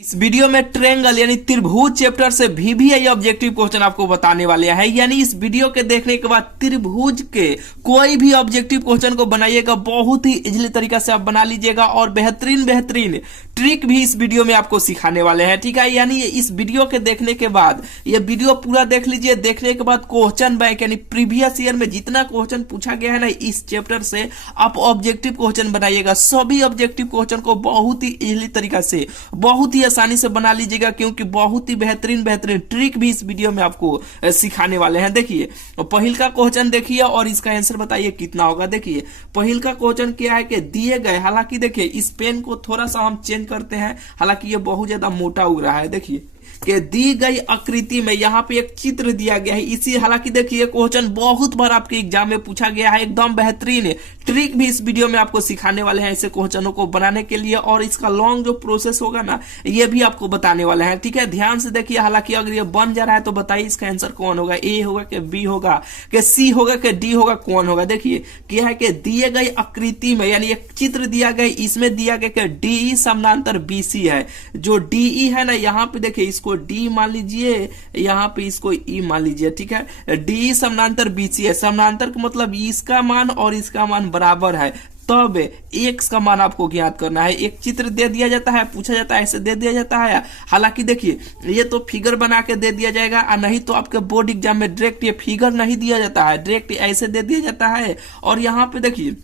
इस वीडियो में ट्रायंगल यानी त्रिभुज चैप्टर से VVI ऑब्जेक्टिव क्वेश्चन आपको बताने वाले हैं। यानी इस वीडियो के देखने के बाद त्रिभुज के कोई भी ऑब्जेक्टिव क्वेश्चन को बनाइएगा, बहुत ही इजीली तरीका से आप बना लीजिएगा और बेहतरीन बेहतरीन ट्रिक भी इस वीडियो में आपको सिखाने वाले हैं। ठीक है, यानी इस वीडियो के देखने के बाद ये वीडियो पूरा देख लीजिए। देखने के बाद क्वेश्चन बैंक यानी प्रीवियस ईयर में जितना क्वेश्चन पूछा गया है ना इस चैप्टर से आप ऑब्जेक्टिव क्वेश्चन बनाइएगा। सभी ऑब्जेक्टिव क्वेश्चन को बहुत ही इजीली तरीका से बहुत ही आसानी से बना लीजिएगा, क्योंकि बहुत ही बेहतरीन बेहतरीन ट्रिक भी इस वीडियो में आपको सिखाने वाले हैं। देखिए पहिल का क्वेश्चन देखिए और इसका आंसर बताइए कितना होगा। देखिए पहिल का क्वेश्चन क्या है कि दिए गए, हालांकि देखिए इस पेन को थोड़ा सा हम चेंज करते हैं, हालांकि ये बहुत ज्यादा मोटा उग रहा है। देखिए कि दी गई आकृति में यहाँ पे एक चित्र दिया गया है इसी, हालांकि देखिए क्वेश्चन बहुत बार आपके एग्जाम में पूछा गया है। एकदम बेहतरीन ट्रिक भी इस वीडियो में आपको सिखाने वाले हैं ऐसे क्वेश्चनों को बनाने के लिए, और इसका लॉन्ग जो प्रोसेस होगा ना ये भी आपको बताने वाले हैं। ठीक है, ध्यान से देखिए। हालांकि अगर ये बन जा रहा है तो बताइए इसका आंसर कौन होगा, ए होगा कि बी होगा कि सी होगा कि डी होगा, कौन होगा। देखिए क्या है कि दिए गई आकृति में यानी एक चित्र दिया गया, इसमें दिया गया कि डी समानांतर बीसी है। जो डी है ना यहाँ पे देखिए इसको डी मान लीजिए, यहाँ पे इसको ई मान लीजिए। ठीक है, डी समानांतर बीसी है। समानांतर का मतलब इसका मान और इसका मान बराबर है, तब एक्स का मान आपको ज्ञात करना है। एक चित्र दे दिया जाता है, पूछा जाता है, ऐसे दे दिया जाता है। हालांकि देखिए ये तो फिगर बना के दे दिया जाएगा, और नहीं तो आपके बोर्ड एग्जाम में डायरेक्ट ये फिगर नहीं दिया जाता है, डायरेक्ट ऐसे दे दिया जाता है। और यहाँ पे देखिए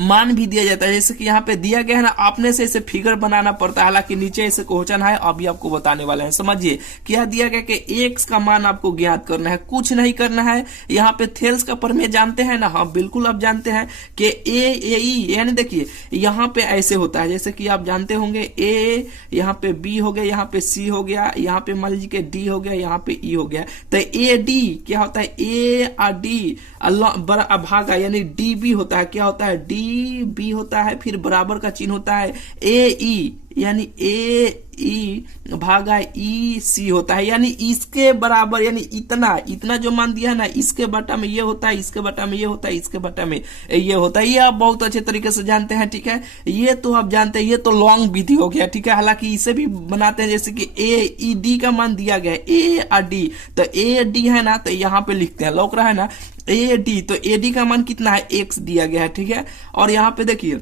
मान भी दिया जाता है, जैसे कि यहाँ पे दिया गया है ना, आपने से इसे फिगर बनाना पड़ता है। हालांकि नीचे ऐसे क्वेश्चन है, अभी आपको बताने वाले हैं। समझिए क्या दिया गया कि एक्स का मान आपको ज्ञात करना है, कुछ नहीं करना है। यहाँ पे थेल्स का प्रमेय जानते हैं ना? हाँ बिल्कुल आप जानते हैं कि ए ई, यानी देखिए यहाँ पे ऐसे होता है, जैसे कि आप जानते होंगे ए, यहाँ पे बी हो गया, यहाँ पे सी हो गया, यहाँ पे मान लीजिए कि डी हो गया, यहाँ पे ई हो गया। तो ए डी क्या होता है, ए और डी भागा यानी डी बी होता है। क्या होता है, डी बी होता है, फिर बराबर का चिन्ह होता है ए ई, यानी ए ई भागा ई सी होता है। यानी इसके बराबर, यानी इतना इतना जो मान दिया है ना, इसके बटा में ये होता है, इसके बटा में ये होता है, इसके बटा में ये होता है। ये आप बहुत अच्छे तरीके से जानते हैं। ठीक है, ये तो आप जानते हैं, ये तो लॉन्ग विधि हो गया। ठीक है, हालांकि इसे भी बनाते हैं, जैसे कि ए ई डी का मान दिया गया है, ए और डी, तो ए डी है ना, तो यहाँ पे लिखते हैं, लौक रहा है ना ए डी, तो ए डी का मान कितना है, एक्स दिया गया है। ठीक है, और यहाँ पे देखिए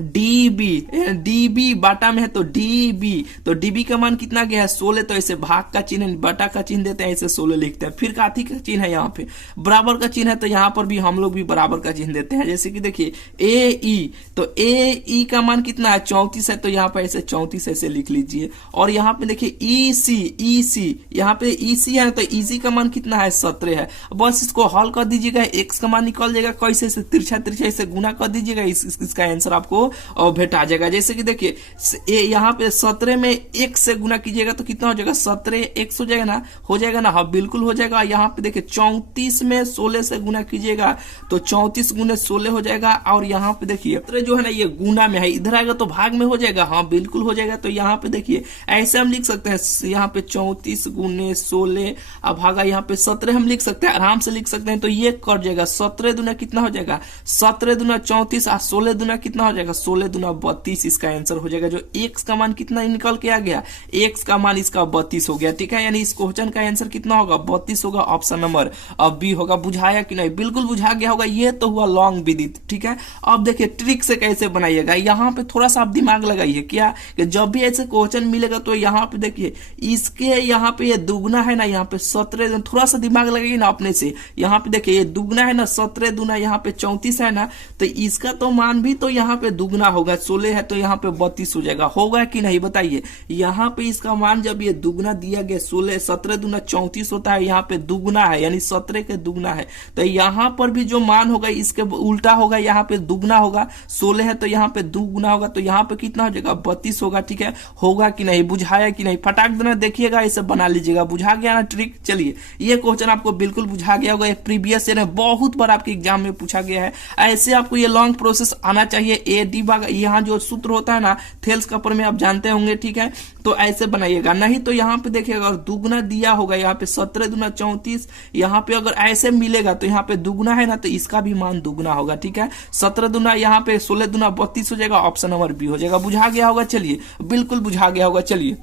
डीबी बाटा में है तो डीबी, तो डीबी का मान कितना गया है, 16। तो ऐसे भाग का चिन्ह बटा का चिन्ह देते हैं, ऐसे 16 लिखते हैं। फिर काथी का चिन्ह है, यहाँ पे बराबर का चिन्ह है, तो यहाँ पर भी हम लोग भी बराबर का चिन्ह देते हैं। जैसे कि देखिए ए ई, तो ए ई का मान कितना है, 34 है, तो यहाँ पे ऐसे 34 ऐसे लिख लीजिए। और यहाँ पे देखिए ई सी, यहाँ पे ई सी है तो ई सी का मान कितना है, 17 है। बस इसको हल कर दीजिएगा, एक्स का मान निकल जाएगा, कैसे से तिरछा तिरछा से गुना कर दीजिएगा, इसका आंसर आपको और भेटा जाएगा। जैसे कि देखिए यहाँ पे 17 में एक से गुना कीजिएगा तो कितना हो जाएगा, 17 एक्स हो जाएगा ना, हो जाएगा ना, हाँ बिल्कुल हो जाएगा। यहाँ पे देखिए 34 में 16 से गुना कीजिएगा तो 34 गुने 16 हो जाएगा। और यहाँ पे देखिए 17 जो है ना ये गुना में है, इधर आएगा तो भाग में हो जाएगा, हाँ बिल्कुल हो जाएगा। तो यहाँ पे देखिए ऐसे हम लिख सकते हैं, यहाँ पे 34 गुने 16 अब भागा यहाँ पे 17 हम लिख सकते हैं, आराम से लिख सकते हैं। तो ये कट जाएगा, 17 दुना कितना हो जाएगा, 17 दुना 34 और 16 दुना कितना हो जाएगा, 16 दुना 32 इसका आंसर हो जाएगा। जो एक्स का मान कितना निकल के आ गया, एक्स का मान इसका 32 हो गया। ठीक है, यानी इस क्वेश्चन का आंसर कितना होगा, 32 होगा, ऑप्शन नंबर अब बी होगा। बुझाया कि नहीं, बिल्कुल बुझा गया होगा। ये तो हुआ लॉन्ग विधि। ठीक है, अब देखिए ट्रिक से कैसे बनाइएगा। यहाँ पे थोड़ा सा आप दिमाग लगाइए, क्या कि जब भी ऐसे क्वेश्चन मिलेगा तो यहाँ पे देखिए इसके यहाँ पे ये दुगना है ना, यहाँ पे 17, थोड़ा सा दिमाग लगाइए ना अपने से। यहाँ पे देखिए ये दुगना है ना, 17 दुना यहाँ पे 34 है ना, तो इसका तो मान भी तो यहाँ पे दुगना होगा, 16 है तो यहाँ पे 32 हो जाएगा। होगा कि नहीं बताइए। यहाँ पे इसका मान जब ये दुगना दिया गया, 16 17 दुना 34 होता है, यहाँ पे दुगना है यानी 17 के दुगना है, तो यहाँ पर भी जो मान होगा इसके उल्टा होगा, यहाँ पे दुगना होगा, 16 है तो यहाँ पे दुगना होगा, तो यहाँ पे कितना हो जाएगा, 32 होगा। ठीक है, होगा कि नहीं, बुझाया कि नहीं, फटाक देना देखिएगा, इसे बना लीजिएगा। बुझा गया ना ट्रिक। चलिए ये क्वेश्चन आपको बिल्कुल बुझा गया होगा, एक प्रीवियस ईयर में बहुत बार आपके एग्जाम में पूछा गया है। ऐसे आपको ये लॉन्ग प्रोसेस आना चाहिए, ए डी भागा, यहाँ जो सूत्र होता है ना थेल्स कपर में आप जानते होंगे, ठीक है। तो ऐसे बनाइएगा, नहीं तो यहाँ पे देखिएगा अगर दुगना दिया होगा, यहाँ पे 17 दूना 34, यहाँ पे अगर ऐसे मिलेगा तो यहाँ पे दुगना है ना तो इसका भी मान दुगना होगा, ठीक है। 17 दूना यहाँ पे 16 दूना 32 हो जाएगा, ऑप्शन नंबर बी हो जाएगा। बुझा गया होगा, चलिए बिल्कुल बुझा गया होगा। चलिए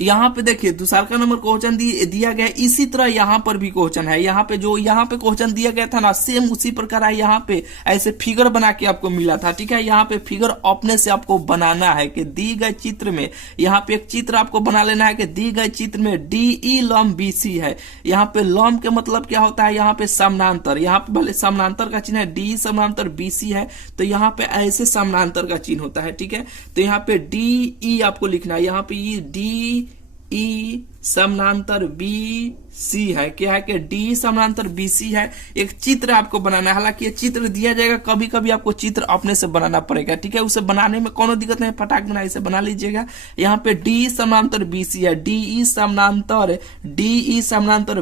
यहाँ पे देखिए दूसरा का नंबर क्वेश्चन दिया गया है, इसी तरह यहाँ पर भी क्वेश्चन है। यहाँ पे जो यहाँ पे क्वेश्चन दिया गया था ना सेम उसी प्रकार है, यहाँ पे ऐसे फिगर बना के आपको मिला था, ठीक है। यहाँ पे फिगर अपने से आपको बनाना है कि दी गए चित्र में, यहाँ पे एक चित्र आपको बना लेना है कि दी गए चित्र में डी ई लंब बी सी है। यहाँ पे लंब के मतलब क्या होता है, यहाँ पे समानांतर, यहाँ पे भले समानांतर का चिन्ह है, डी समानांतर बी सी है तो यहाँ पे ऐसे समानांतर का चिन्ह होता है, ठीक है। तो यहाँ पे डी ई आपको लिखना है, यहाँ पे डी ई समानांतर बी सी है, क्या है कि डी समानांतर बी सी है। एक चित्र आपको बनाना है, हालांकि ये चित्र दिया जाएगा, कभी कभी आपको चित्र अपने से बनाना पड़ेगा, ठीक है। उसे बनाने में कोनो दिक्कत नहीं, फटाक देना इसे बना लीजिएगा। यहाँ पे डी समानांतर बी सी है, डी ई समानांतर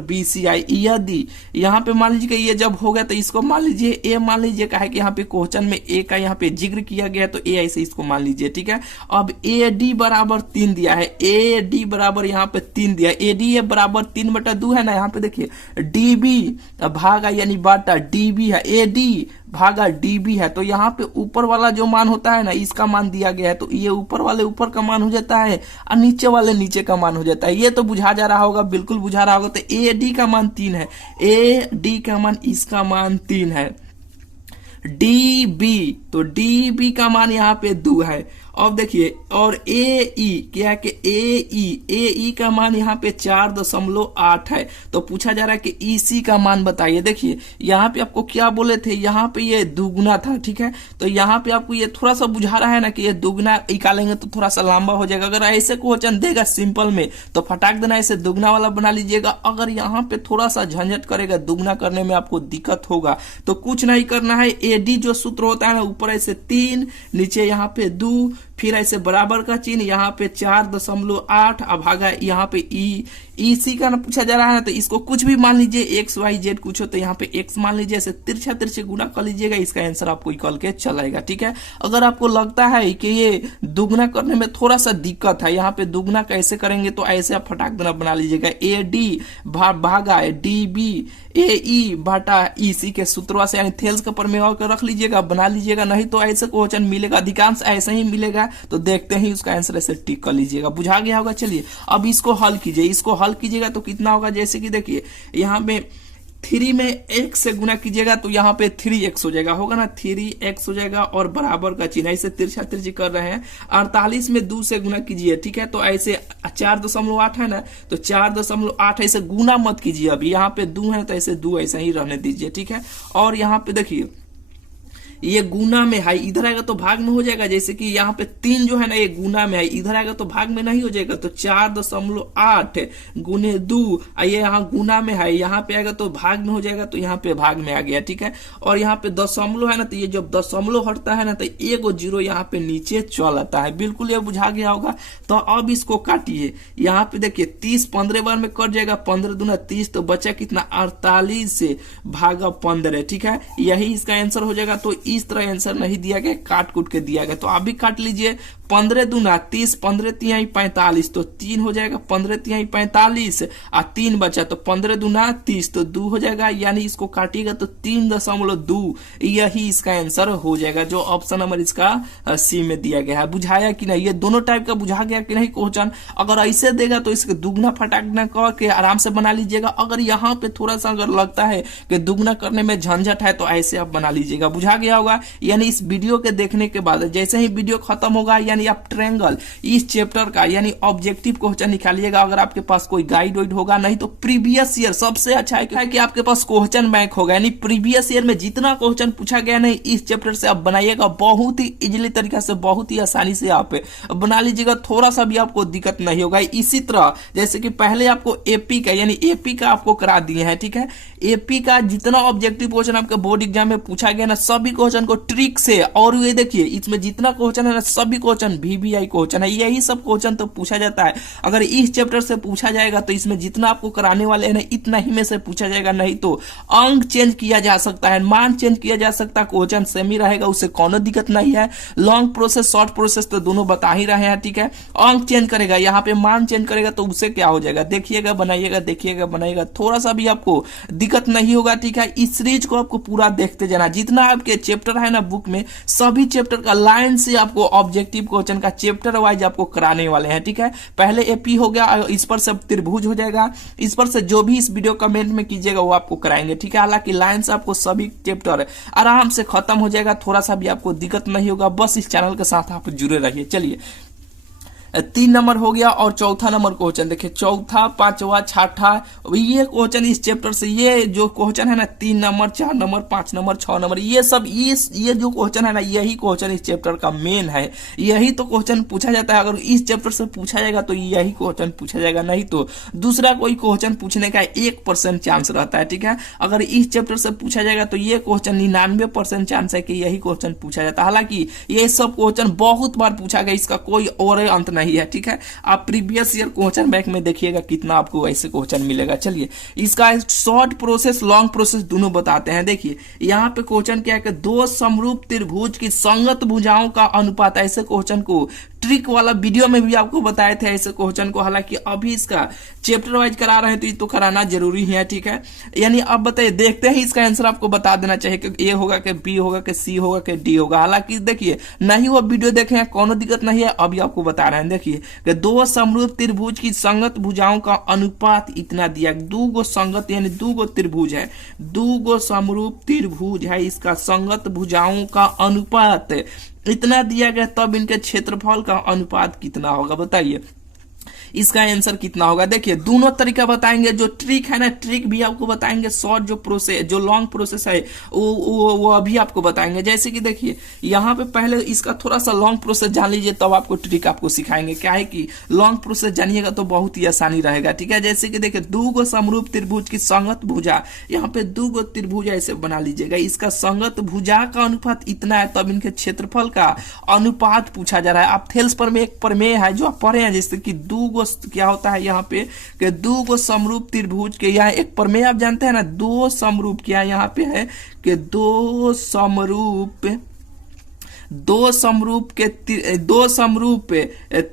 बी सी है। यदि यहाँ पे मान लीजिए कि ये जब हो गया तो इसको मान लीजिए ए मान लीजिए, का है कि यहाँ पे क्वेश्चन में ए का यहाँ पे जिक्र किया गया तो ए ऐसे इसको मान लीजिए, ठीक है। अब ए डी बराबर 3 दिया है, ए डी बराबर यहाँ पे 3 दिया, ए डी ए बराबर 3/2 है ना। यहाँ पे देखिए डीबी भागा यानी बाटा डीबी है, ए डी भागा डीबी है। तो यहाँ पे ऊपर वाला जो मान होता है ना इसका मान दिया गया है, तो ये ऊपर वाले ऊपर का मान हो जाता है और नीचे वाले नीचे का मान हो जाता है। ये तो बुझा जा रहा होगा, बिल्कुल बुझा रहा होगा। तो ए डी का मान 3 है, ए डी का मान इसका मान 3 है। डी बी, तो डी बी का मान यहाँ पे 2 है। अब देखिए और ए ई क्या है कि ए ई का मान यहाँ पे 4.8 है। तो पूछा जा रहा है कि ई सी का मान बताइए। देखिए यहाँ पे आपको क्या बोले थे, यहाँ पे ये दुगुना था, ठीक है। तो यहाँ पे आपको ये थोड़ा सा बुझा रहा है ना कि ये दुगुना निकालेंगे तो थोड़ा सा लंबा हो जाएगा। अगर ऐसे क्वेश्चन देगा सिंपल में तो फटाक देना ऐसे दुगना वाला बना लीजिएगा। अगर यहाँ पे थोड़ा सा झंझट करेगा, दुगना करने में आपको दिक्कत होगा तो कुछ नहीं करना है। एडी जो सूत्र होता है ना ऊपर ऐसे 3, नीचे यहाँ पे 2, फिर ऐसे बराबर का चिन्ह, यहाँ पे 4.8 भागा यहाँ पे ई सी का ना पूछा जा रहा है तो इसको कुछ भी मान लीजिए, एक्स वाई जेड कुछ हो तो यहाँ पे एक्स मान लीजिए, ऐसे तिरछा तिरछे गुना कर लीजिएगा, इसका आंसर आपको निकल के चलेगा, ठीक है। अगर आपको लगता है कि ये दुगना करने में थोड़ा सा दिक्कत है, यहाँ पे दुगना कैसे करेंगे तो ऐसे आप फटाक देना बना लीजिएगा, ए डी भागा डी बी ए ई बाटा ई सी के सूत्रों से यानी थेल्स का प्रमेय कर रख लीजिएगा, बना लीजिएगा। नहीं तो ऐसे क्वेश्चन मिलेगा, अधिकांश ऐसे ही मिलेगा, तो देखते ही उसका आंसर ऐसे टिक कर लीजिएगा। बुझा गया होगा। चलिए अब इसको हल कीजिए, इसको हल कीजिएगा तो कितना होगा, जैसे कि देखिए यहाँ पे 3 में x से गुना कीजिएगा तो यहाँ पे 3x हो जाएगा, होगा ना 3x हो जाएगा और बराबर का चिन्ह ऐसे तिरछा तिरछी कर रहे हैं। 48 में 2 से गुना कीजिए, ठीक है। तो ऐसे 4.8 है ना, तो 4.8 ऐसे गुना मत कीजिए। अभी यहाँ पे 2 है तो ऐसे 2 ऐसा ही रहने दीजिए, ठीक है। और यहाँ पे देखिए ये गुना में है, इधर आएगा तो भाग में हो जाएगा। जैसे कि यहाँ पे 3 जो है ना ये गुना में है, इधर आएगा तो भाग में नहीं हो जाएगा। तो 4.8 गुने 2, ये यहाँ गुना में है, यहाँ पे आएगा तो भाग में हो जाएगा, तो यहाँ पे भाग में आ गया, ठीक है। और यहाँ पे दशमलव है ना, तो ये जब दशमलव हटता है ना तो 1 0 यहाँ पे नीचे चल आता है। बिल्कुल ये बुझा गया होगा। तो अब इसको काटिए, यहाँ पे देखिए 30 15 बार में कट जाएगा, 15 दूना 30, तो बचा कितना 48 से भागा 15, ठीक है। यही इसका आंसर हो जाएगा। तो इस तरह आंसर नहीं दिया गया, काट कूट के दिया गया। तो आप भी काट लीजिए, 15 दूना 30, 15 तिहाई 45, तो 3 हो जाएगा, 15 तिहाई 45 और 3 बचा तो 15 दूना 30, तो 2 हो जाएगा। यानी इसको काटिएगा तो 3.2 यही इसका आंसर हो जाएगा, जो ऑप्शन नंबर इसका सी में दिया गया है। बुझाया कि नहीं, ये दोनों टाइप का बुझा गया कि नहीं क्वेश्चन। अगर ऐसे देगा तो इसके दुगना फटाकना करके आराम से बना लीजिएगा। अगर यहाँ पे थोड़ा सा अगर लगता है कि दुगना करने में झंझट है तो ऐसे आप बना लीजिएगा। बुझा गया होगा। यानी इस वीडियो के देखने के बाद जैसे ही वीडियो खत्म होगा, यानी आप ट्रायंगल इस चैप्टर का यानी ऑब्जेक्टिव क्वेश्चन निकालिएगा। अगर आपके पास कोई गाइड वाइड होगा, नहीं तो प्रीवियस ईयर सबसे अच्छा है कि आपके पास क्वेश्चन बैंक होगा, यानी प्रीवियस ईयर में जितना क्वेश्चन पूछा गया नहीं इस चैप्टर से आप बनाइएगा। बहुत ही इजीली तरीका से, बहुत ही आसानी से आप बना लीजिएगा, थोड़ा सा भी आपको दिक्कत नहीं होगा। इसी तरह जैसे कि पहले आपको एपी का यानी एपी का आपको करा दिए हैं, ठीक है। एपी का जितना ऑब्जेक्टिव क्वेश्चन आपके बोर्ड एग्जाम में पूछा गया ना, सभी क्वेश्चन को ट्रिक से, और ये देखिए इसमें जितना क्वेश्चन है ना सभी क्वेश्चन क्वेश्चन VVI क्वेश्चन है, यही सब क्वेश्चन तो पूछा जाता है। अगर इस चैप्टर से पूछा जाएगा तो इसमें जितना आपको कराने वाले हैं इतना ही में से पूछा जाएगा, नहीं तो अंक चेंज किया जा सकता है, मान चेंज किया जा सकता है, क्वेश्चन सेम ही रहेगा, उससे कोनो दिक्कत नहीं है। लॉन्ग प्रोसेस शॉर्ट प्रोसेस तो दोनों बता ही रहे हैं, ठीक है। अंक चेंज करेगा, यहाँ पे मान चेंज करेगा तो उससे क्या हो जाएगा, देखिएगा बनाइएगा, देखिएगा बनाइएगा, थोड़ा सा भी आपको दिक्कत नहीं होगा, ठीक है। इस सीरीज को आपको पूरा देखते जाना, जितना आपके चैप्टर है ना बुक में, सभी चैप्टर का लाइन से आपको ऑब्जेक्टिव क्वेश्चन का चैप्टर वाइज आपको कराने वाले हैं, ठीक है। पहले एपी हो गया, इस पर से त्रिभुज हो जाएगा, इस पर से जो भी इस वीडियो कमेंट में कीजिएगा वो आपको कराएंगे, ठीक है। हालांकि लाइन से आपको सभी चैप्टर आराम से खत्म हो जाएगा, थोड़ा सा भी आपको दिक्कत नहीं होगा, बस इस चैनल के साथ आप जुड़े रहिए। चलिए 3 नंबर हो गया और चौथा नंबर क्वेश्चन देखिए, चौथा, पांचवा, छठा, ये क्वेश्चन इस चैप्टर से, ये जो क्वेश्चन है ना 3 नंबर, 4 नंबर, 5 नंबर, 6 नंबर, ये सब ये जो क्वेश्चन है ना, यही क्वेश्चन इस चैप्टर का मेन है, यही तो क्वेश्चन पूछा जाता है। अगर इस चैप्टर से पूछा जाएगा तो यही क्वेश्चन पूछा जाएगा, नहीं तो दूसरा कोई क्वेश्चन पूछने का 1% चांस रहता है, ठीक है। अगर इस चैप्टर से पूछा जाएगा तो ये क्वेश्चन 99% चांस है कि यही क्वेश्चन पूछा जाता है। हालांकि ये सब क्वेश्चन बहुत बार पूछा गया, इसका कोई और अंत नहीं है, ठीक है। आप प्रीवियस ईयर क्वेश्चन बैंक में देखिएगा कितना आपको ऐसे क्वेश्चन मिलेगा। चलिए इसका शॉर्ट प्रोसेस लॉन्ग प्रोसेस दोनों बताते हैं। देखिए यहाँ पे क्वेश्चन क्या है कि 2 समरूप त्रिभुज की संगत भुजाओं का अनुपात, ऐसे क्वेश्चन को ट्रिक वाला वीडियो में भी आपको बताए थे ऐसे क्वेश्चन को। हालांकि अभी इसका चैप्टर वाइज करा रहे हैं तो ये तो कराना जरूरी है, ठीक है। यानी अब बताइए, देखते हैं इसका आंसर आपको बता देना चाहिए कि ए होगा कि बी होगा कि सी होगा कि डी होगा। हालांकि देखिए नहीं वो वीडियो देखे हैं, कोनो दिक्कत नहीं है, अभी आपको बता रहे हैं। देखिए कि 2 समरूप त्रिभुज की संगत भुजाओं का अनुपात इतना दिया, 2 संगत यानी 2 त्रिभुज है, 2 समरूप त्रिभुज है, इसका संगत भुजाओं का अनुपात इतना दिया गया, तब इनके क्षेत्रफल का अनुपात कितना होगा बताइए। इसका आंसर कितना होगा, देखिए दोनों तरीका बताएंगे, जो ट्रिक है ना ट्रिक भी आपको बताएंगे, शॉर्ट जो प्रोसेस जो लॉन्ग प्रोसेस है वो अभी आपको बताएंगे। जैसे कि देखिए यहाँ पे पहले इसका थोड़ा सा लॉन्ग प्रोसेस जान लीजिए, तब आपको ट्रिक आपको सिखाएंगे। क्या है कि लॉन्ग प्रोसेस जानिएगा तो बहुत ही आसानी रहेगा, ठीक है। जैसे कि देखिए 2 समरूप त्रिभुज की संगत भुजा, यहाँ पे 2 त्रिभुज ऐसे बना लीजिएगा, इसका संगत भुजा का अनुपात इतना है, तब इनके क्षेत्रफल का अनुपात पूछा जा रहा है। आप थेल्स पर में एक प्रमेय है जो आप पढ़े हैं, जैसे कि 2 क्या होता है यहाँ पे कि 2 समरूप त्रिभुज के, यहाँ एक प्रमेय आप जानते हैं ना, 2 समरूप, क्या यहाँ पे है कि 2 समरूप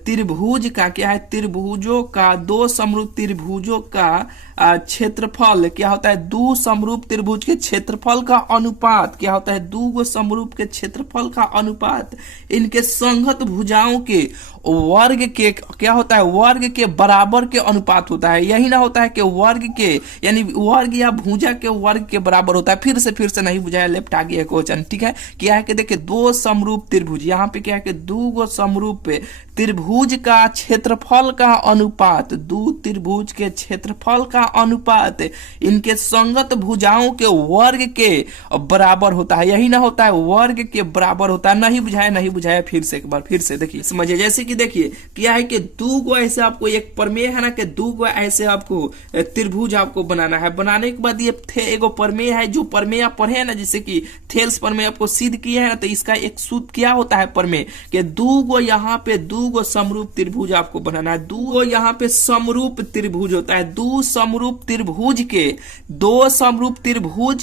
त्रिभुज का क्या है, त्रिभुजों का 2 समरूप त्रिभुजों का क्षेत्रफल क्या होता है, 2 समरूप त्रिभुज के क्षेत्रफल का अनुपात क्या होता है, 2 समरूप के क्षेत्रफल का अनुपात इनके संगत भुजाओं के वर्ग के क्या होता है, वर्ग के बराबर के अनुपात होता है। यही ना होता है कि वर्ग के यानी वर्ग या भुजा के वर्ग के बराबर होता है। फिर से नहीं बुझाया, लेफ्ट आ गया क्वेश्चन, ठीक है। क्या है कि देखिए 2 समरूप त्रिभुज, यहाँ पे क्या है कि 2 समरूप त्रिभुज का क्षेत्रफल का अनुपात, 2 त्रिभुज के क्षेत्रफल का अनुपात इनके संगत भुजाओं के वर्ग के बराबर होता है। यही ना होता है, वर्ग के बराबर होता है। नहीं बुझाया फिर से एक बार फिर से देखिए समझिए। जैसे कि देखिए क्या है कि 2 ऐसे आपको एक प्रमेय है ना कि 2 ऐसे आपको त्रिभुज आपको बनाना है। बनाने के बाद ये एगो प्रमेय है, जो प्रमेय आप पढ़े हैं ना, जैसे कि थेल्स प्रमेय आपको सिद्ध किया है ना, तो इसका एक सूत्र क्या होता है प्रमेय कि 2 यहाँ पे 2 समरूप त्रिभुज आपको बनाना है। 2 यहाँ पे समरूप त्रिभुज होता है, 2 समरूप त्रिभुज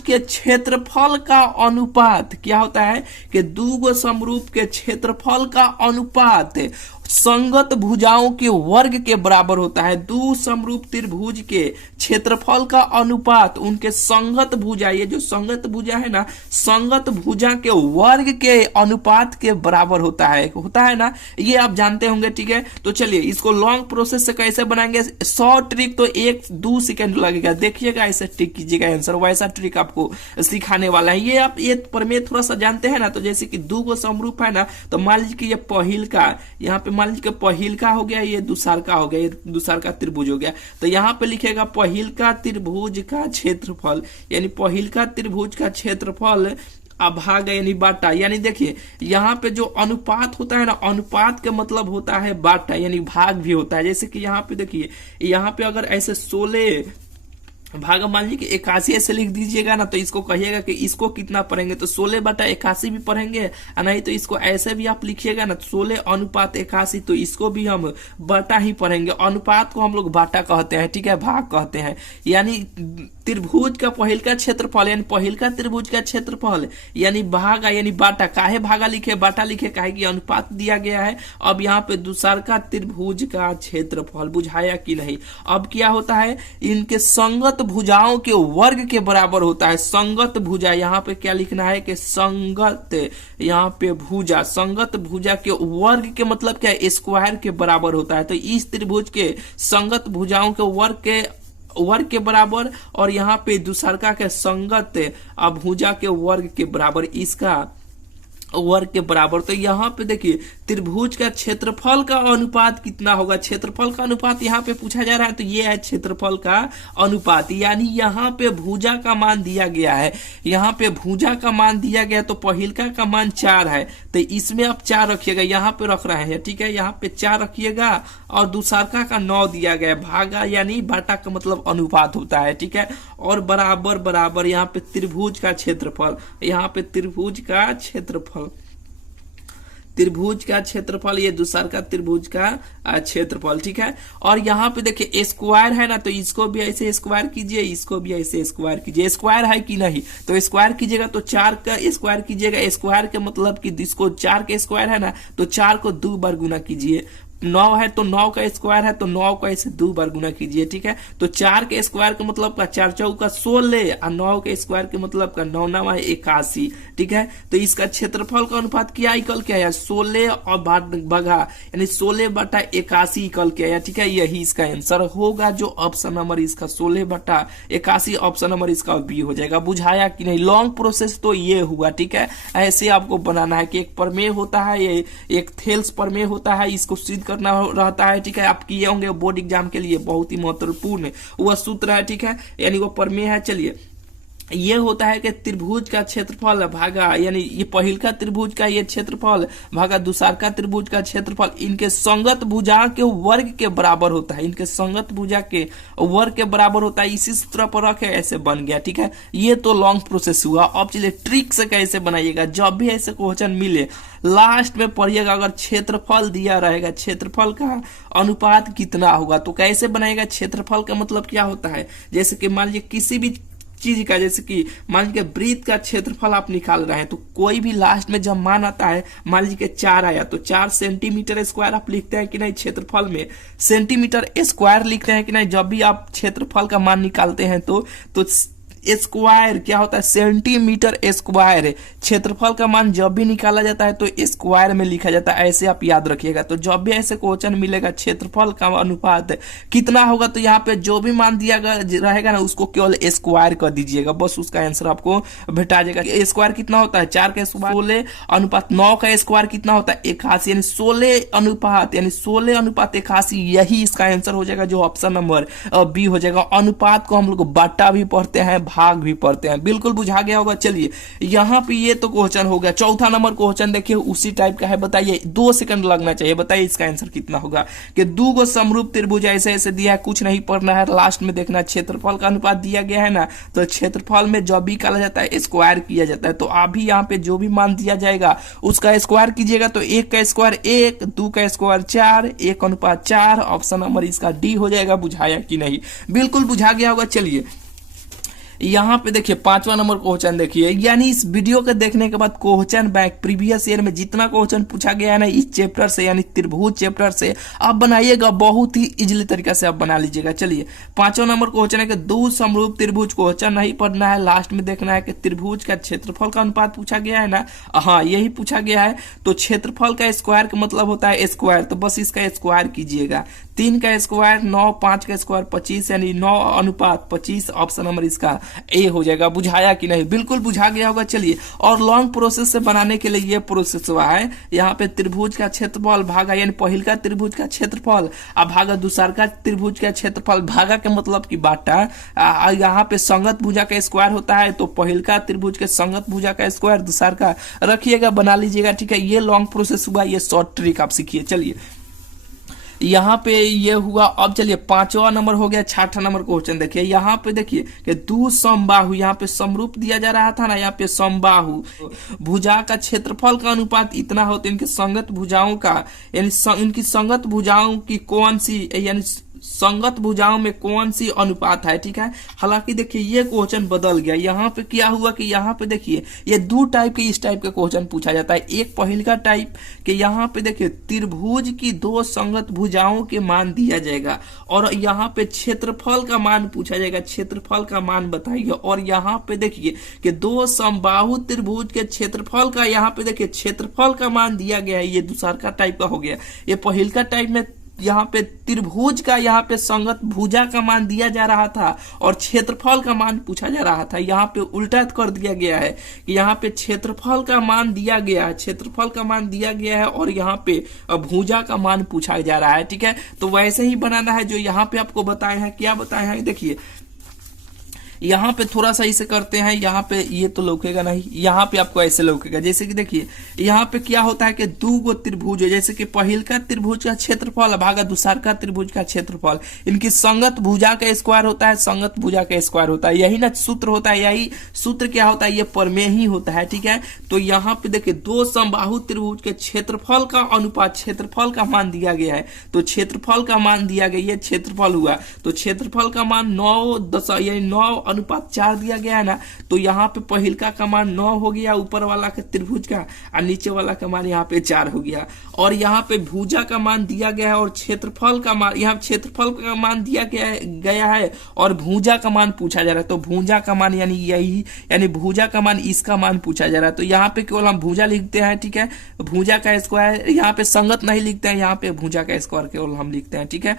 के क्षेत्रफल का अनुपात क्या होता है कि 2 समरूप के क्षेत्रफल का अनुपात संगत भुजाओं के वर्ग के बराबर होता है। 2 समरूप त्रिभुज के क्षेत्रफल का अनुपात उनके संगत भुजा, ये जो संगत भुजा है ना, संगत भुजा के वर्ग के अनुपात के बराबर होता है ना, ये आप जानते होंगे, ठीक है। तो चलिए इसको लॉन्ग प्रोसेस से कैसे बनाएंगे, 100 ट्रिक तो 1-2 सेकंड लगेगा, देखिएगा ऐसे ट्रिक कीजिएगा, आंसर वैसा ट्रिक आपको सिखाने वाला है। ये आप ये प्रमेय थोड़ा सा जानते हैं ना, तो जैसे कि 2 समरूप है ना, तो मान लीजिए कि ये पहिल का, यहाँ पे मान लीजिए पहिल का हो गया, ये दूसर का हो गया, ये दूसर का त्रिभुज हो गया, तो यहाँ पे लिखेगा पहिल का त्रिभुज का क्षेत्रफल, यानी पहिल का त्रिभुज का क्षेत्रफल अभाग यानी बाटा। यानी देखिए यहाँ पे जो अनुपात होता है ना, अनुपात का मतलब होता है बाटा, यानी भाग भी होता है। जैसे कि यहाँ पे देखिए, यहाँ पे अगर ऐसे 16 भागा मान लीजिए कि 81 ऐसे लिख दीजिएगा ना, तो इसको कहिएगा कि इसको कितना पढ़ेंगे, तो 16/81 भी पढ़ेंगे, नहीं तो इसको ऐसे भी आप लिखिएगा ना 16:81, तो इसको भी हम बटा ही पढ़ेंगे। अनुपात को हम लोग बाटा कहते हैं, ठीक है, भाग कहते हैं। यानी त्रिभुज का पहिल का क्षेत्रफल यानी पहिल का त्रिभुज का क्षेत्रफल यानी भागा यानी बाटा। काहे भागा लिखे बाटा लिखे, काहे कि अनुपात दिया गया है। अब यहाँ पे दूसर का त्रिभुज का क्षेत्रफल, बुझाया कि नहीं। अब क्या होता है, इनके संगत भुजाओं के वर्ग के बराबर होता है। संगत भुजा, यहाँ पे क्या लिखना है कि संगत, यहाँ पे भुजा, संगत भुजा के वर्ग के मतलब क्या है, स्क्वायर के बराबर होता है। तो इस त्रिभुज के संगत भुजाओं के वर्ग के बराबर, और यहाँ पे दूसरका के संगत भुजा के वर्ग के बराबर, इसका वर्ग के बराबर। तो यहाँ पे देखिए त्रिभुज का क्षेत्रफल का अनुपात कितना होगा, क्षेत्रफल का अनुपात यहाँ पे पूछा जा रहा है, तो ये है क्षेत्रफल का अनुपात। यानी यहाँ पे भुजा का मान दिया गया है, यहाँ पे भुजा का मान दिया गया, तो पहिलका का मान 4 है, तो इसमें आप 4 रखिएगा, यहाँ पे रख रहे हैं, ठीक है, यहाँ पे 4 रखिएगा, और दूसरका का 9 दिया गया। भागा यानी बाटा का मतलब अनुपात होता है, ठीक है, और बराबर बराबर यहाँ पे त्रिभुज का क्षेत्रफल, यहाँ पे त्रिभुज का क्षेत्रफल, त्रिभुज का क्षेत्रफल, ये दूसर का त्रिभुज का क्षेत्रफल, ठीक है। और यहाँ पे देखिए स्क्वायर है ना, तो इसको भी ऐसे स्क्वायर कीजिए, इसको भी ऐसे स्क्वायर कीजिए। स्क्वायर है कि नहीं, तो स्क्वायर कीजिएगा तो 4 का स्क्वायर कीजिएगा। स्क्वायर के मतलब कि इसको 4 के स्क्वायर है ना, तो 4 को 2 बार गुना कीजिए। 9 है तो 9 का स्क्वायर है, तो 9 को ऐसे 2 बार गुना कीजिए, ठीक है। तो 4 के स्क्वायर का मतलब का 4 चौका 16, और 9 के स्क्वायर के मतलब का 9 9 81, ठीक है। तो इसका क्षेत्रफल का अनुपात क्या इक्वल क्या है, 16 और बघा यानी 16/81 इक्वल क्या है, ठीक है। यही इसका आंसर होगा, जो ऑप्शन नंबर इसका 16/81 ऑप्शन नंबर इसका बी हो जाएगा। बुझाया कि नहीं, लॉन्ग प्रोसेस तो ये हुआ, ठीक है। ऐसे आपको बनाना है कि एक प्रमेय होता है, ये एक थेल्स प्रमेय होता है, इसको सिद्ध करना रहता है, ठीक है। आप किए होंगे बोर्ड एग्जाम के लिए, बहुत ही महत्वपूर्ण वह सूत्र है, ठीक है, यानी वो प्रमेय है। चलिए, ये होता है कि त्रिभुज का क्षेत्रफल भागा यानी ये पहिल का त्रिभुज का ये क्षेत्रफल भागा दूसर का त्रिभुज का क्षेत्रफल, इनके संगत भुजा के वर्ग के बराबर होता है, इनके संगत भुजा के वर्ग के बराबर होता है। इसी सूत्र पर रखे ऐसे बन गया, ठीक है। ये तो लॉन्ग प्रोसेस हुआ। अब चलिए ट्रिक से कैसे बनाइएगा, जब भी ऐसे क्वेश्चन मिले लास्ट में पढ़िएगा, अगर क्षेत्रफल दिया रहेगा, क्षेत्रफल का अनुपात कितना होगा, तो कैसे बनाएगा। क्षेत्रफल का मतलब क्या होता है, जैसे कि मान लीजिए किसी भी चीज का, जैसे कि मान लीजिए वृत्त का क्षेत्रफल आप निकाल रहे हैं, तो कोई भी लास्ट में जब मान आता है, मान लीजिए 4 आया, तो 4 सेंटीमीटर स्क्वायर आप लिखते हैं कि नहीं, क्षेत्रफल में सेंटीमीटर स्क्वायर लिखते हैं कि नहीं। जब भी आप क्षेत्रफल का मान निकालते हैं तो स्क्वायर क्या होता है, सेंटीमीटर स्क्वायर। क्षेत्रफल का मान जब भी निकाला जाता है तो स्क्वायर में लिखा जाता है, ऐसे आप याद रखिएगा। तो जब भी ऐसे क्वेश्चन मिलेगा क्षेत्रफल का अनुपात कितना होगा, तो यहाँ पे जो भी मान दिया रहेगा ना, उसको केवल स्क्वायर कर दीजिएगा, बस उसका आंसर आपको भेटा जाएगा। स्क्वायर कितना होता है, 4 का स्क्वायर 16 अनुपात 9 का स्क्वायर कितना होता है 81, यानी 16/81, यही इसका आंसर हो जाएगा, जो ऑप्शन नंबर बी हो जाएगा। अनुपात को हम लोग बाटा भी पढ़ते हैं, भाग भी पढ़ते हैं। बिल्कुल बुझा गया होगा। चलिए, यहाँ पे ये तो क्वेश्चन हो गया। चौथा नंबर क्वेश्चन देखिए, उसी टाइप का है। बताइए, 2 सेकंड लगना चाहिए, बताइए इसका आंसर कितना होगा। कि 2 गो समरूप त्रिभुज ऐसे ऐसे दिया है, कुछ नहीं पढ़ना है, लास्ट में देखना क्षेत्रफल का अनुपात दिया गया है ना, तो क्षेत्रफल में जब भी निकाला जाता है स्क्वायर किया जाता है। तो अभी यहाँ पे जो भी मान दिया जाएगा उसका स्क्वायर कीजिएगा, तो 1 का स्क्वायर 1, 2 का स्क्वायर 4, 1/4, ऑप्शन नंबर इसका डी हो जाएगा। बुझाया कि नहीं, बिल्कुल बुझा गया होगा। चलिए, यहाँ पे देखिए 5वां नंबर क्वेश्चन देखिए, यानी इस वीडियो के देखने के बाद क्वेश्चन बैंक प्रीवियस ईयर में जितना क्वेश्चन पूछा गया है ना इस चैप्टर से, यानी त्रिभुज चैप्टर से, आप बनाइएगा, बहुत ही इजीली तरीका से आप बना लीजिएगा। चलिए, 5वां नंबर क्वेश्चन है कि 2 समरूप त्रिभुज, क्वेश्चन नहीं पढ़ना है, लास्ट में देखना है कि त्रिभुज का क्षेत्रफल का अनुपात पूछा गया है ना, हाँ यही पूछा गया है। तो क्षेत्रफल का स्क्वायर का मतलब होता है स्क्वायर, तो बस इसका स्क्वायर कीजिएगा। 3 का स्क्वायर 9, 5 का स्क्वायर 25, यानी 9/25, ऑप्शन नंबर इसका ए हो जाएगा। बुझाया कि नहीं, बिल्कुल बुझा गया होगा। चलिए, और लॉन्ग प्रोसेस से बनाने के लिए ये प्रोसेस हुआ है। यहाँ पे त्रिभुज का क्षेत्रफल भागा यानी पहिल का त्रिभुज का क्षेत्रफल और भागा दूसर का त्रिभुज का क्षेत्रफल, भागा के मतलब की बाटा। यहाँ पे संगत भुजा का स्क्वायर होता है, तो पहिल का त्रिभुज के संगत भुजा का स्क्वायर दूसर का रखिएगा, बना लीजिएगा, ठीक है। ये लॉन्ग प्रोसेस हुआ, ये शॉर्ट ट्रिक आप सीखिए। चलिए, यहाँ पे ये हुआ। अब चलिए 5वां नंबर हो गया। 6ठा नंबर क्वेश्चन देखिए, यहाँ पे देखिए कि दू समबाहु, यहाँ पे समरूप दिया जा रहा था ना, यहाँ पे समबाहु भुजा का क्षेत्रफल का अनुपात इतना हो तो इनके संगत भुजाओं का यानी इनकी संगत भुजाओं की कौन सी यानी संगत भुजाओं में कौन सी अनुपात है, ठीक है। हालांकि देखिए ये क्वेश्चन बदल गया। यहाँ पे क्या हुआ कि यहाँ पे देखिए ये दो टाइप के इस टाइप के क्वेश्चन पूछा जाता है। एक पहिलका टाइप कि यहाँ पे देखिए त्रिभुज की दो संगत भुजाओं के मान दिया जाएगा और यहाँ पे क्षेत्रफल का मान पूछा जाएगा, क्षेत्रफल का मान बताइए। और यहाँ पे देखिए कि दो समबाहु त्रिभुज के क्षेत्रफल का यहाँ पे देखिए क्षेत्रफल का मान दिया गया है। ये दूसरा टाइप का हो गया। ये पहिलका टाइप में यहाँ पे त्रिभुज का यहाँ पे संगत भुजा का मान दिया जा रहा था और क्षेत्रफल का मान पूछा जा रहा था। यहाँ पे उल्टा कर दिया गया है कि यहाँ पे क्षेत्रफल का मान दिया गया है, क्षेत्रफल का मान दिया गया है और यहाँ पे भुजा का मान पूछा जा रहा है, ठीक है। तो वैसे ही बनाना है जो यहाँ पे आपको बताए हैं। क्या बताए हैं देखिए, यहाँ पे थोड़ा सा इसे करते हैं। यहाँ पे ये तो लौकेगा नहीं, यहाँ पे आपको ऐसे लौकेगा। जैसे कि देखिए यहाँ पे क्या होता है कि दो गो त्रिभुज है, जैसे कि पहिलका त्रिभुज का क्षेत्रफल भागा दूसरका त्रिभुज का क्षेत्रफल, इनकी संगत भुजा का स्क्वायर होता है, संगत भुजा का स्क्वायर होता है। यही ना सूत्र होता है, यही सूत्र क्या होता है, ये प्रमेय ही होता है, ठीक है। तो यहाँ पे देखिए दो समबाहु त्रिभुज के क्षेत्रफल का अनुपात, क्षेत्रफल का मान दिया गया है। तो क्षेत्रफल का मान दिया गया, ये क्षेत्रफल हुआ। तो क्षेत्रफल का मान 9 यानी 9 अनुपात 4 दिया गया है ना। तो यहाँ पे पहिलका का मान 9 हो गया ऊपर वाला के त्रिभुज का और नीचे वाला का मान यहाँ पे 4 हो गया। और यहाँ पे भुजा का मान दिया गया है और क्षेत्रफल का मान, यहाँ क्षेत्रफल का मान दिया गया है और भुजा का मान पूछा जा रहा है। तो भुजा का मान यानी यही, यानी भुजा का मान इसका मान पूछा जा रहा है। तो यहाँ पे केवल हम भुजा लिखते हैं, ठीक है। भुजा का स्क्वायर यहाँ पे संगत नहीं लिखते हैं, यहाँ पे भुजा का स्क्वायर केवल हम लिखते हैं, ठीक है।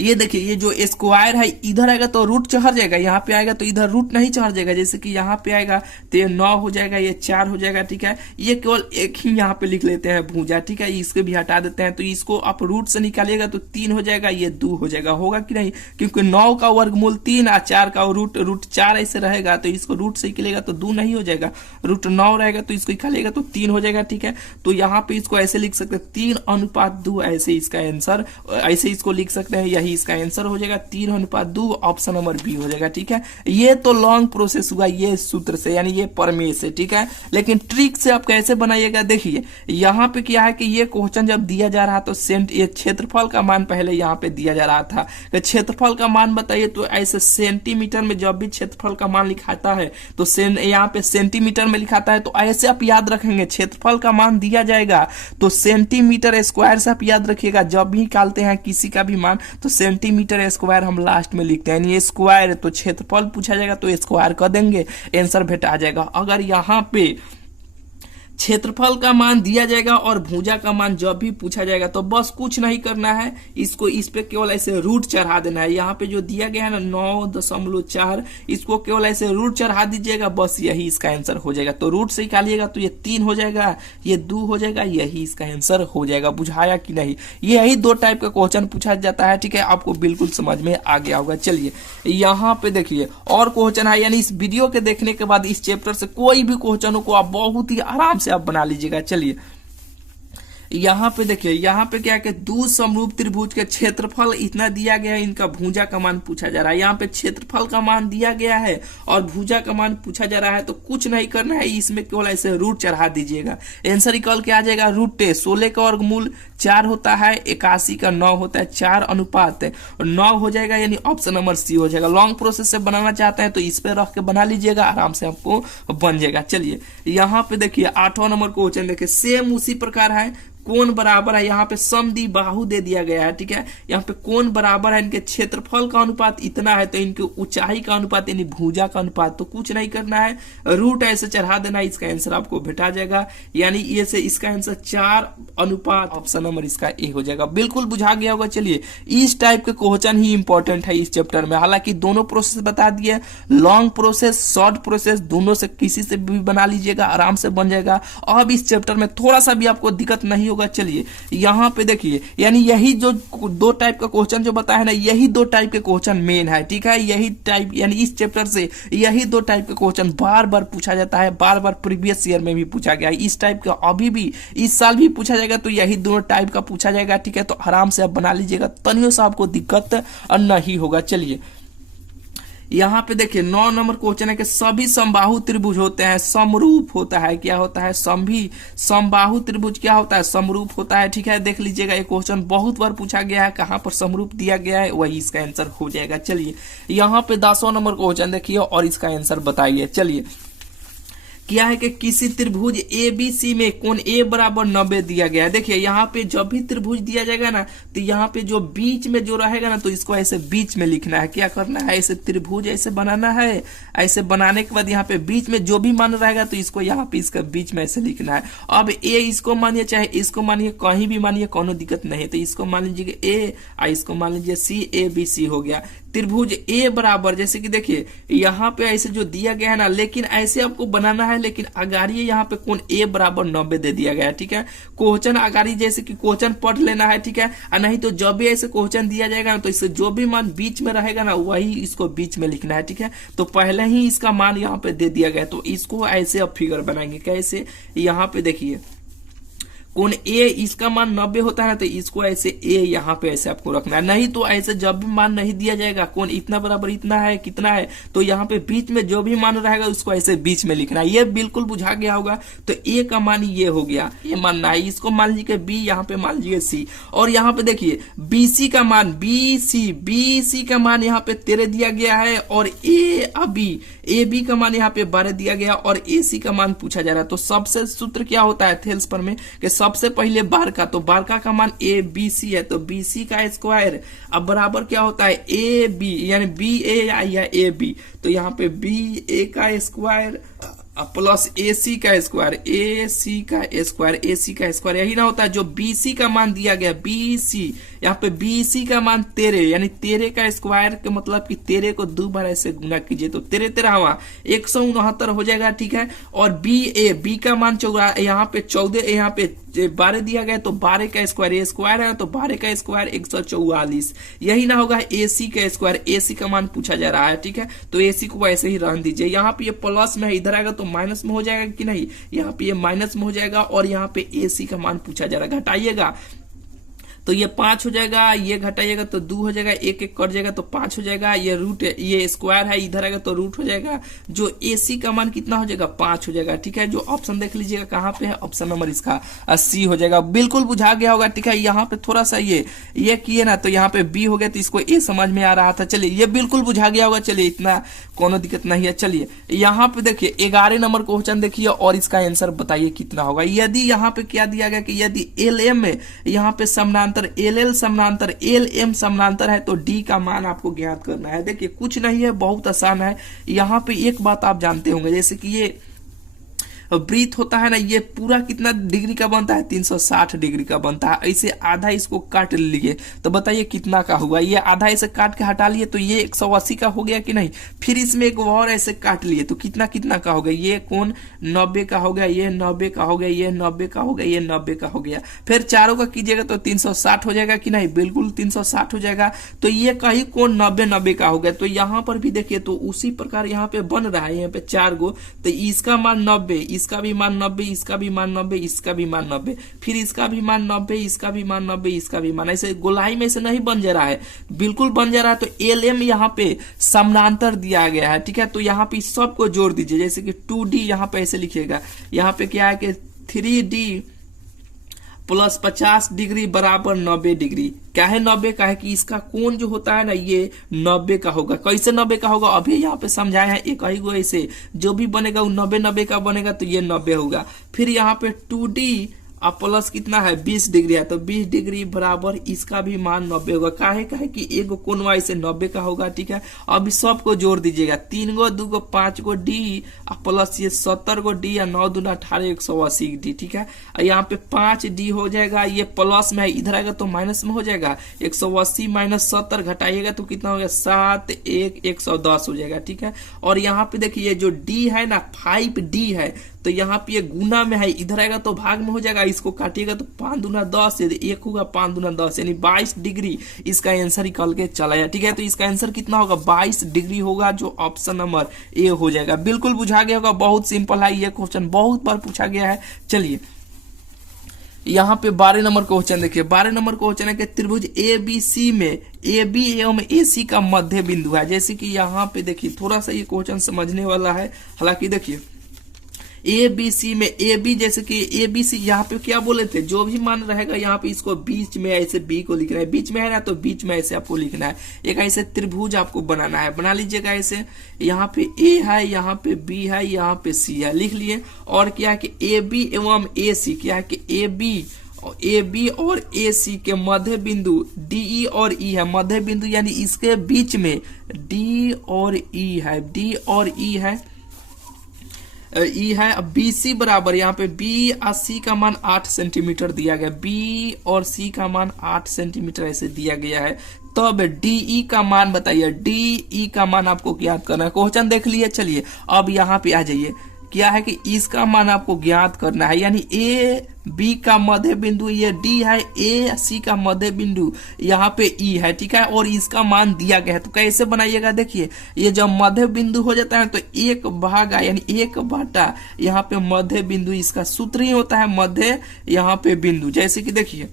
ये देखिए ये जो स्क्वायर है इधर आएगा तो रूट चढ़ जाएगा, यहाँ पे आएगा तो इधर रूट नहीं चढ़ जाएगा। जैसे कि यहाँ पे आएगा तो ये 9 हो जाएगा, ये 4 हो जाएगा, ठीक है। ये केवल एक ही यहाँ पे लिख लेते हैं भुजा, ठीक है। इसको भी हटा देते हैं। तो इसको आप रूट से निकालिएगा तो 3 हो जाएगा, ये 2 हो जाएगा। होगा कि नहीं, क्योंकि 9 का वर्गमूल 3 और 4 का रूट 4 ऐसे रहेगा। तो इसको रूट से निकालेगा तो 2 नहीं हो जाएगा, रूट 9 रहेगा तो इसको निकालेगा तो 3 हो जाएगा, ठीक है। तो यहाँ पे इसको ऐसे लिख सकते हैं 3:2, ऐसे इसका आंसर, ऐसे इसको लिख सकते हैं। यही इसका आंसर हो जाएगा 3:2, ऑप्शन नंबर बी हो जाएगा, ठीक है। ये तो लॉन्ग प्रोसेस हुआ ये सूत्र से, यानी ये प्रमेय से, ठीक है। लेकिन ट्रिक से आप कैसे बनाइएगा देखिए, यहाँ पे क्या है कि ये क्वेश्चन जब दिया जा रहा तो ये क्षेत्रफल का मान पहले यहाँ पे दिया जा रहा था। क्षेत्रफल का मान बताइए तो ऐसे सेंटीमीटर में जब भी क्षेत्रफल का मान लिखाता है तो यहाँ पे सेंटीमीटर में लिखाता है। तो ऐसे आप याद रखेंगे, क्षेत्रफल का मान दिया जाएगा तो सेंटीमीटर स्क्वायर से आप याद रखिएगा। जब भी निकालते हैं किसी का भी मान तो सेंटीमीटर स्क्वायर हम लास्ट में लिखते हैं, यानी स्क्वायर। तो क्षेत्रफल पूछा जाएगा तो स्क्वायर कर देंगे, आंसर भेटा जाएगा। अगर यहाँ पे क्षेत्रफल का मान दिया जाएगा और भुजा का मान जब भी पूछा जाएगा तो बस कुछ नहीं करना है, इसको इस पे केवल ऐसे रूट चढ़ा देना है। यहाँ पे जो दिया गया है ना 9.4, इसको केवल ऐसे रूट चढ़ा दीजिएगा, बस यही इसका आंसर हो जाएगा। तो रूट से निकालिएगा तो ये 3 हो जाएगा, ये 2 हो जाएगा, यही इसका आंसर हो जाएगा। बुझाया कि नहीं, यही 2 टाइप का क्वेश्चन पूछा जाता है, ठीक है। आपको बिल्कुल समझ में आ गया होगा। चलिए यहाँ पे देखिए और क्वेश्चन है, यानी इस वीडियो के देखने के बाद इस चैप्टर से कोई भी क्वेश्चनों को आप बहुत ही आराम से आप बना लीजिएगा। चलिए यहाँ पे देखिए, यहाँ पे क्या है कि दो समरूप त्रिभुज के क्षेत्रफल इतना दिया गया है, इनका भुजा का मान पूछा जा रहा है। यहाँ पे क्षेत्रफल का मान दिया गया है और भुजा का मान पूछा जा रहा है। तो कुछ नहीं करना है, इसमें केवल ऐसे रूट चढ़ा दीजिएगा, आंसर निकल के आ जाएगा। रूट 16 का वर्गमूल 4 होता है, 81 का 9 होता है, 4:9 हो जाएगा, यानी ऑप्शन नंबर सी हो जाएगा। लॉन्ग प्रोसेस से बनाना चाहते हैं तो इस पे रख के बना लीजिएगा, आराम से आपको बन जाएगा। चलिए यहाँ पे देखिए 8वां नंबर क्वेश्चन देखिए, सेम उसी प्रकार है। कोण बराबर है, यहाँ पे समद्विबाहु दे दिया गया है, ठीक है। यहाँ पे कोण बराबर है, इनके क्षेत्रफल का अनुपात इतना है तो इनके ऊंचाई का अनुपात यानी भुजा का अनुपात। तो कुछ नहीं करना है, रूट ऐसे चढ़ा देना, इसका आंसर आपको भेटा जाएगा। यानी ये से इसका आंसर 4:, ऑप्शन नंबर इसका ए हो जाएगा। बिल्कुल बुझा गया होगा। चलिए इस टाइप के क्वेश्चन ही इंपॉर्टेंट है इस चैप्टर में। हालांकि दोनों प्रोसेस बता दिए, लॉन्ग प्रोसेस, शॉर्ट प्रोसेस, दोनों से किसी से भी बना लीजिएगा, आराम से बन जाएगा। अब इस चैप्टर में थोड़ा सा भी आपको दिक्कत नहीं होगा। चलिए यहाँ पे देखिए, यानी यही जो 2 टाइप का क्वेश्चन जो बताया है ना, यही 2 टाइप के क्वेश्चन मेन है, ठीक है। यही टाइप, यानी इस चैप्टर से यही 2 टाइप के क्वेश्चन बार बार पूछा जाता है, बार बार प्रीवियस ईयर में भी पूछा गया है। इस टाइप का अभी भी इस साल भी पूछा जाएगा। तो यही दोनों टाइप टाइप का पूछा जाएगा, ठीक है, तो आराम से आप बना लीजिएगा, तनियों से आपको दिक्कत नहीं होगा। चलिए यहाँ पे देखिए 9 नंबर क्वेश्चन है कि सभी समबाहु त्रिभुज होते हैं समरूप होता है। क्या होता है? सभी समबाहु त्रिभुज क्या होता है? समरूप होता है, ठीक है। देख लीजिएगा ये क्वेश्चन बहुत बार पूछा गया है, कहाँ पर समरूप दिया गया है वही इसका आंसर हो जाएगा। चलिए यहाँ पे 10वां नंबर क्वेश्चन देखिए और इसका आंसर बताइए। चलिए क्या है कि किसी त्रिभुज ABC में कोण A बराबर 90 दिया गया है। देखिए यहाँ पे जब भी त्रिभुज दिया जाएगा ना तो यहाँ पे जो बीच में जो रहेगा ना तो इसको ऐसे बीच में लिखना है। क्या करना है? ऐसे त्रिभुज ऐसे बनाना है, ऐसे बनाने के बाद यहाँ पे बीच में जो भी मान रहेगा तो इसको यहाँ पे इसका बीच में ऐसे लिखना है। अब A इसको मानिए चाहे इसको मानिए, कहीं भी मानिए, कोनो दिक्कत नहीं है। तो इसको मान लीजिए A और इसको मान लीजिए CABC हो गया। त्रिभुज A बराबर, जैसे कि देखिए यहाँ पे ऐसे जो दिया गया है ना, लेकिन ऐसे आपको बनाना है, लेकिन अगाड़ी यहाँ पे कोण A बराबर 90 दे दिया गया है, ठीक है। क्वेश्चन अगाड़ी जैसे कि क्वेश्चन पढ़ लेना है, ठीक है, और नहीं तो जब भी ऐसे क्वेश्चन दिया जाएगा ना तो इससे जो भी मान बीच में रहेगा ना वही इसको बीच में लिखना है, ठीक है। तो पहले ही इसका मान यहाँ पे दे दिया गया तो इसको ऐसे अब फिगर बनाएंगे। कैसे? यहाँ पे देखिए कोण A इसका मान 90 होता है ना तो इसको ऐसे A यहाँ पे ऐसे आपको रखना है। नहीं तो ऐसे जब भी मान नहीं दिया जाएगा कोण इतना बराबर इतना है कितना है तो यहाँ पे बीच में जो भी मान रहेगा उसको ऐसे बीच में लिखना है। ये बिल्कुल बुझा गया होगा। तो A का मान ये हो गया, ये मानना है। इसको मान लीजिए B, यहाँ पे मान लीजिए C। और यहाँ पे देखिए BC का मान BC का मान यहाँ पे 13 दिया गया है और AB का मान यहाँ पे 12 दिया गया और AC का मान पूछा जा रहा है। तो सबसे सूत्र क्या होता है थेल्सपर में कि सबसे पहले बार का मान ABC है तो BC का स्क्वायर अब बराबर क्या होता है AB यानी BA या AB। तो यहाँ पे BA का स्क्वायर प्लस AC का स्क्वायर यही ना होता है। जो BC का मान दिया गया BC, यहाँ पे BC का मान 13 यानी 13 का स्क्वायर के मतलब कि 13 को 2 बार ऐसे गुना कीजिए तो 13 169 हो जाएगा, ठीक है। और B का मान यहाँ पे 14, यहाँ पे 12 दिया गया तो 12 का स्क्वायर, ये स्क्वायर है तो 12 का स्क्वायर 144। यही ना होगा AC का स्क्वायर, AC का मान पूछा जा रहा है, ठीक है। तो AC को ऐसे ही रहने दीजिए। यहाँ पे ये प्लस में है, इधर आएगा तो माइनस में हो जाएगा कि नहीं, यहाँ पे ये माइनस में हो जाएगा और यहाँ पे AC का मान पूछा जा रहा है। घटाइएगा तो ये 5 हो जाएगा, ये घटाइएगा तो 2 हो जाएगा, एक कट जाएगा तो 5 हो जाएगा। ये रूट ये स्क्वायर है, इधर आएगा तो रूट हो जाएगा। जो AC का मान कितना हो जाएगा 5 हो जाएगा, ठीक है। जो ऑप्शन देख लीजिएगा कहाँ पे है, ऑप्शन नंबर इसका C हो जाएगा। बिल्कुल बुझा गया होगा, ठीक है। यहाँ पे थोड़ा सा ये किए ना तो यहाँ पे B हो गया तो इसको A समझ में आ रहा था। चलिए ये बिल्कुल बुझा गया होगा, चलिए इतना कोनो दिक्कत नहीं है। चलिए यहाँ पे देखिए 11 नंबर क्वेश्चन देखिए और इसका आंसर बताइए कितना होगा। यदि यहाँ पे क्या दिया गया कि यदि LM में यहाँ पे समानांतर LL समानांतर LM समानांतर है तो D का मान आपको ज्ञात करना है। देखिए कुछ नहीं है, बहुत आसान है। यहाँ पे एक बात आप जानते होंगे, जैसे कि ये वृत्त होता है ना, ये पूरा कितना डिग्री का बनता है 360 डिग्री का बनता है। ऐसे आधा इसको काट लिए तो बताइए कितना का होगा। ये आधा ऐसे काट के हटा लिए तो ये 180 का हो गया कि नहीं। फिर इसमें एक और ऐसे काट लिए तो कितना का हो गया। ये कोण 90 का हो गया, ये 90 का हो गया, ये 90 का हो गया, ये 90 का हो गया। फिर चारों का कीजिएगा तो 360 हो जाएगा कि नहीं, बिल्कुल 360 हो जाएगा। तो ये कहीं कोण 90 का हो गया। तो यहाँ पर भी देखिए तो उसी प्रकार यहाँ पे बन रहा है, यहाँ पे 4 गो तो इसका मान 90, इसका भी मान 90, इसका भी मान 90, इसका भी मान 90, फिर इसका भी मान 90, इसका भी मान 90, इसका भी मान, ऐसे गोलाई में से नहीं बन जा रहा है, बिल्कुल बन जा रहा है। तो LM यहाँ पे समानांतर दिया गया है, ठीक है। तो यहाँ पे सबको जोड़ दीजिए, जैसे कि 2D यहाँ पे ऐसे लिखिएगा। यहाँ पे क्या है कि 3D प्लस 50 डिग्री बराबर 90 डिग्री। क्या है 90 का है कि इसका कोण जो होता है ना ये 90 का होगा। कैसे 90 का होगा अभी यहाँ पे समझाया है। एक ही गो ऐसे जो भी बनेगा वो 90 का बनेगा तो ये 90 होगा। फिर यहाँ पे 2D अब प्लस कितना है 20 डिग्री है तो 20 डिग्री बराबर इसका भी मान 90 होगा। काहे कि एक कोण वाई से 90 का होगा, ठीक है। अब सबको जोड़ दीजिएगा, 3 गो 2 गो 5 गो D प्लस ये 70 गो D या 9 दूना 18 180 D, ठीक है। यहाँ पे 5D हो जाएगा, ये प्लस में है, इधर आएगा तो माइनस में हो जाएगा। 180 माइनस 70 घटाइएगा तो कितना हो गया 7 1 110 हो जाएगा, ठीक है। और यहाँ पे देखिए जो D है ना 5D है तो यहाँ पे ये गुना में है, इधर आएगा तो भाग में हो जाएगा। इसको काटिएगा तो 5 दूना 10, एक होगा 5 दूना 10 यानी 22 डिग्री इसका आंसर निकल के चला जाए, ठीक है। तो इसका आंसर कितना होगा 22 डिग्री होगा, जो ऑप्शन नंबर A हो जाएगा। बिल्कुल बुझा गया होगा, बहुत सिंपल है ये क्वेश्चन, बहुत बार पूछा गया है। चलिए यहाँ पे 12 नंबर क्वेश्चन देखिए, 12 नंबर क्वेश्चन है कि त्रिभुज ए बी सी में ए बी एवं ए सी का मध्य बिंदु है। जैसे कि यहाँ पे देखिए थोड़ा सा ये क्वेश्चन समझने वाला है। हालांकि देखिए ए बी सी में ए बी, जैसे कि ए बी सी यहाँ पे क्या बोले थे, जो भी मान रहेगा यहाँ पे इसको बीच में ऐसे बी को लिखना है, बीच में है ना तो बीच में ऐसे आपको लिखना है। एक ऐसे त्रिभुज आपको बनाना है, बना लीजिएगा ऐसे। यहाँ पे ए है, यहाँ पे बी है, यहाँ पे सी है, लिख लिए। और क्या है कि ए बी एवं ए सी, क्या है कि ए बी और ए सी के मध्य बिंदु डी ई और ई है। मध्य बिंदु यानी इसके बीच में डी और ई है, डी और ई है, ई है। अब बी सी बराबर यहाँ पे बी और सी का मान 8 सेंटीमीटर दिया गया, बी और सी का मान 8 सेंटीमीटर ऐसे दिया गया है। तब डीई का मान बताइए, डीई का मान आपको ज्ञात करना है। क्वेश्चन देख लिए, चलिए अब यहाँ पे आ जाइए। क्या है कि इसका मान आपको ज्ञात करना है, यानी ए बी का मध्य बिंदु ये डी है, ए सी का मध्य बिंदु यहाँ पे ई है, ठीक है। और इसका मान दिया गया है, तो कैसे बनाइएगा देखिए। ये जब मध्य बिंदु हो जाता है तो एक भागा यानी एक बटा यहाँ पे मध्य बिंदु, इसका सूत्र ही होता है मध्य यहाँ पे बिंदु। जैसे कि देखिए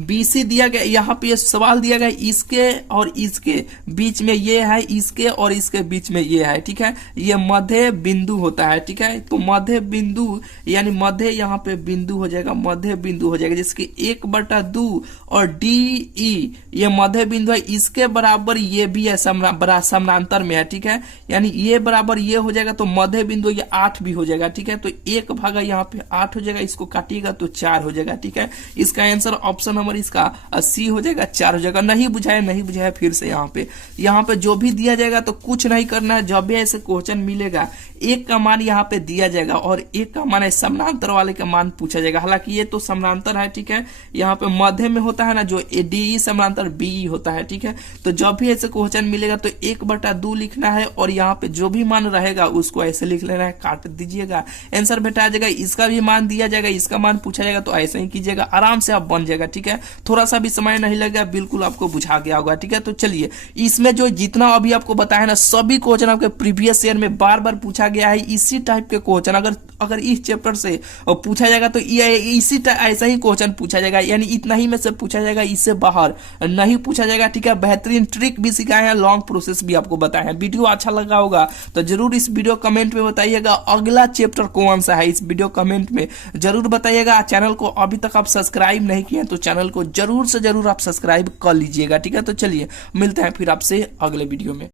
BC दिया गया, यहाँ पे सवाल दिया गया इसके और इसके बीच में ये है, इसके और इसके बीच में ये है, ठीक है। ये मध्य बिंदु होता है, ठीक है। तो मध्य बिंदु यानी मध्य यहाँ पे बिंदु हो जाएगा, मध्य बिंदु हो जाएगा, जिसके 1/2 और DE ये मध्य बिंदु है, इसके बराबर ये भी है, समानांतर में है, ठीक है। यानी ये बराबर ये हो जाएगा तो मध्य बिंदु ये 8 भी हो जाएगा, ठीक है। तो एक भागा यहाँ पे 8 हो जाएगा, इसको काटिएगा तो 4 हो जाएगा, ठीक है। इसका आंसर ऑप्शन नंबर इसका सी हो जाएगा, 4 हो जाएगा। नहीं बुझाया फिर से यहाँ पे जो भी दिया जाएगा तो कुछ नहीं करना है। जब भी ऐसे क्वेश्चन मिलेगा एक का मान यहाँ पे दिया जाएगा और एक का मान है समानांतर वाले का मान पूछा जाएगा। हालांकि ये तो समानांतर है, ठीक है। यहाँ पे मध्य में होता है ना जो डी समानांतर बी होता है, ठीक है। तो जब भी ऐसे क्वेश्चन मिलेगा तो 1/2 लिखना है और यहाँ पे जो भी मान रहेगा उसको ऐसे लिख लेना है, काट दीजिएगा, आंसर बेटा आ जाएगा। इसका भी मान दिया जाएगा, इसका मान पूछा जाएगा तो ऐसे ही कीजिएगा, आराम से आप बन जाएगा, ठीक है। थोड़ा सा भी समय नहीं लगेगा, बिल्कुल आपको बुझा गया होगा, ठीक है। तो चलिए इसमें जो जितना अभी आपको बताया ना सभी क्वेश्चन आपके प्रीवियस ईयर में बार बार पूछा गया है। इसी टाइप के क्वेश्चन अगर इस चैप्टर से पूछा जाएगा तो इसी ऐसा ही क्वेश्चन पूछा जाएगा, यानी इतना ही में से पूछा जाएगा, इससे बाहर नहीं पूछा जाएगा, ठीक है। बेहतरीन ट्रिक भी सिखाए हैं, लॉन्ग प्रोसेस भी आपको बताए हैं। वीडियो अच्छा लगा होगा तो जरूर इस वीडियो कमेंट में बताइएगा अगला चैप्टर कौन सा है, इस वीडियो कमेंट में जरूर बताइएगा। चैनल को अभी तक आप सब्सक्राइब नहीं किए तो चैनल को जरूर से जरूर आप सब्सक्राइब कर लीजिएगा, ठीक है। तो चलिए मिलते हैं फिर आपसे अगले वीडियो में।